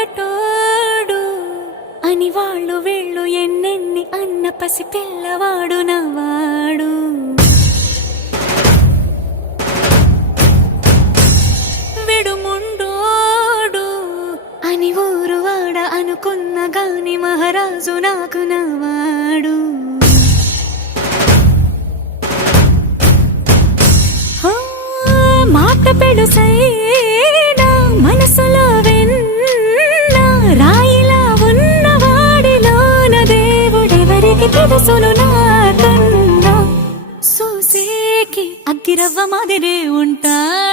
మొరటోడు అని వాళ్ళు వీళ్ళు ఎన్నెన్ని అన్న పసి పిల్లవాడు నవ్వాడు. విడుముండోడు అని ఊరు వాడ అనుకున్న గాని మహారాజు నాకు నవ్వాడు. మాట పెడుసైనా మనసులో వెన్న రాయిలా ఉన్నవాడిలోన దేవుడెవరికి తెలుసును నాకన్నా. సూసేకి అగ్గిరవ్వ మాదిరే ఉంటాడు.